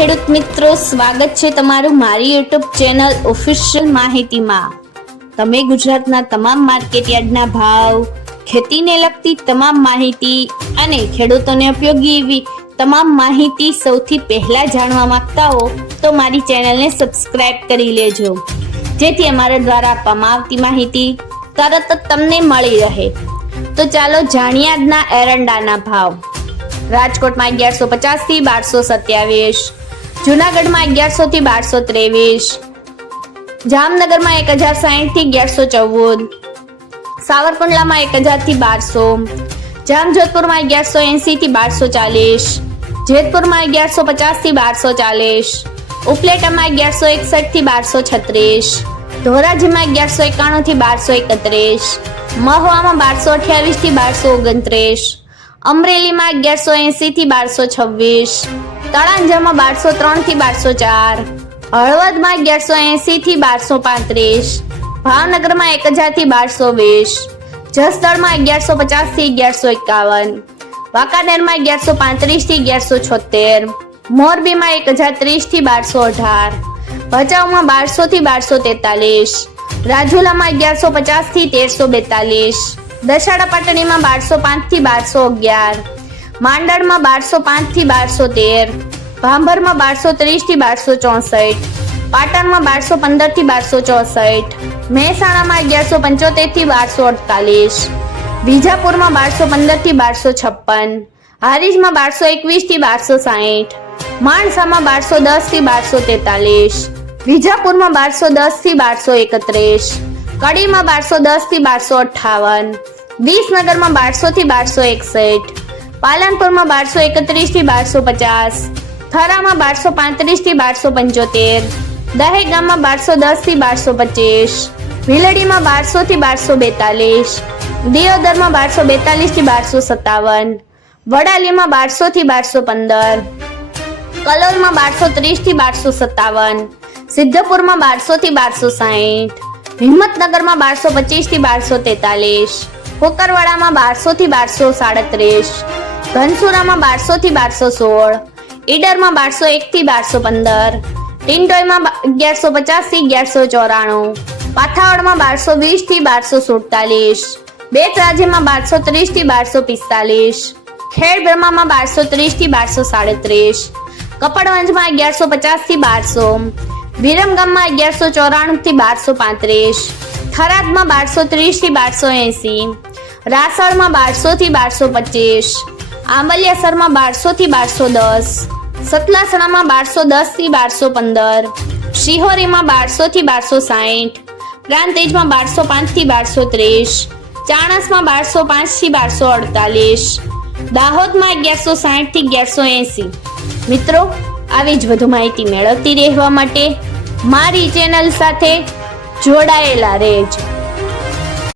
ખેડૂત મિત્રો, સ્વાગત છે તમારું મારી યુટ્યુબ ચેનલ ઓફિશિયલ માહિતીમાં। તમે ગુજરાતના તમામ માર્કેટયાર્ડના ભાવ, ખેતીને લગતી તમામ માહિતી અને ખેડૂતોને ઉપયોગી એવી તમામ માહિતી સૌથી પહેલા જાણવા માંગતા હો તો મારી ચેનલને સબસ્ક્રાઇબ કરી લેજો, જેથી અમારા દ્વારા આપવામાં આવતી માહિતી તરત જ તમને મળી રહે। તો ચાલો જાણીએ આજના એરંડાના ભાવ। રાજકોટમાં 1150 થી 1227, જૂનાગઢમાં 1100 થી 1223, જામનગરમાં 1060 થી 1114, સાવરકુંડલામાં 1000 થી 1200, જામજોધપુરમાં 1180 થી 1240, જેતપુરમાં 1150 થી 1240, ઉપલેટામાં 1161 થી 1236, ધોરાજીમાં 1191 થી 1231, મહુવામાં 1228 થી 1229, અમરેલીમાં 1180 થી 1226, તળાંજામાં 1203 થી 1204, હળવદમાં 1180 થી 1235, ભાવનગરમાં 1000 થી 1220, જસદણમાં 1150 થી 1151, વાંકાનેરમાં 1135 થી 1176, મોરબીમાં 1030 થી 1218, ભચાઉમાં 1200 થી 1243, રાજુલામાં 1150 થી 1342, દશાડા પાટણીમાં 1205 થી 1211, માંડળમાં 1205 થી 1213, ભાંભરમાં 1230 થી 1264, પાટણમાં 1215 થી 1264, મહેસાણામાં 1175 થી 1248, વિજાપુરમાં 1215 થી 1256, હારીજમાં 1221 થી 1260, માણસામાં 1210 થી 1243, વિજાપુરમાં 1210 થી 1231, કડીમાં 1210 થી 1258, વિસનગરમાં 1200 થી 1261, પાલનપુરમાં 1231 થી 1250, થરામાં 1235 થી 1275, દહેગામમાં 1210 થી 1225, ભીલડીમાં 1200 થી 1242, દિયોદરમાં 1242 થી 1257, વડાલીમાં 1200 થી 1215, કલોલમાં 1230 થી 1257, સિદ્ધપુરમાં 1200 થી 1260, હિંમતનગરમાં 1225 થી 1243, કુકરવાડામાં 1200 થી 1237, ઘનસુરામાં 1200 થી 1216, ઈડરમાં 1201 થી 1215, ટિંડોઈમાં 1150 થી 1194, પાથાવડમાં 1220 થી 1247, બેચરાજીમાં 1230 થી 1245, ખેડબ્રહ્મામાં 1230 થી 1237, કપડવંજમાં 1150 થી 1200, વિરમગામમાં 1194 થી 1235, થરાદમાં 1230 થી 1280, રાસળમાં 1200 થી 1225, આંબલિયાસરમાં 1200 થી 1210, સતલાસણામાં 1210 થી 1215, શિહોરીમાં 1200 થી 1260, પ્રાંતિજમાં 1205 થી 1230, ચાણસમાં 1205 થી 1248, દાહોદમાં 1160 થી 1180। મિત્રો, આવી જ વધુ માહિતી મેળવતી રહેવા માટે મારી ચેનલ સાથે જોડાયેલા રહેજો।